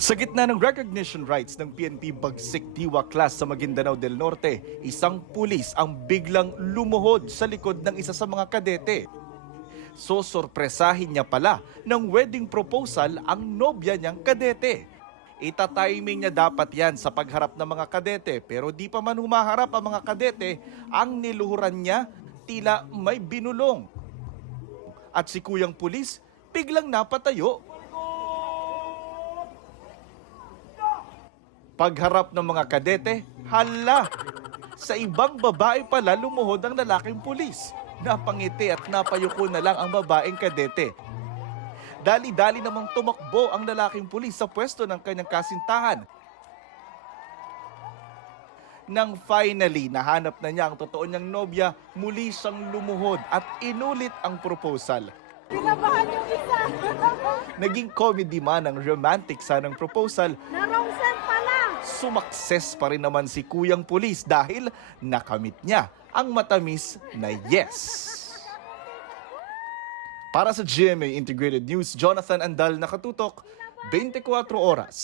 Sa gitna ng recognition rights ng PNP Bagsik Diwa Class sa Maguindanao del Norte, isang pulis ang biglang lumuhod sa likod ng isa sa mga kadete. Sorpresahin niya pala ng wedding proposal ang nobya niyang kadete. Itatiming niya dapat yan sa pagharap ng mga kadete, pero di pa man humaharap ang mga kadete, ang niluhuran niya tila may binulong. At si kuyang pulis biglang napatayo. Pagharap ng mga kadete, hala! Sa ibang babae pala lumuhod ang lalaking pulis. Napangiti at napayuko na lang ang babaeng kadete. Dali-dali namang tumakbo ang lalaking pulis sa pwesto ng kanyang kasintahan. Nang finally nahanap na niya ang totoo niyang nobya, muli siyang lumuhod at inulit ang proposal. Kinabahan yung isa. Naging comedy man ang romantic sanang proposal. Narong sen pala. Sumakses pa rin naman si kuyang pulis dahil nakamit niya ang matamis na yes. Para sa GMA Integrated News, Jonathan Andal, nakatutok, 24 oras.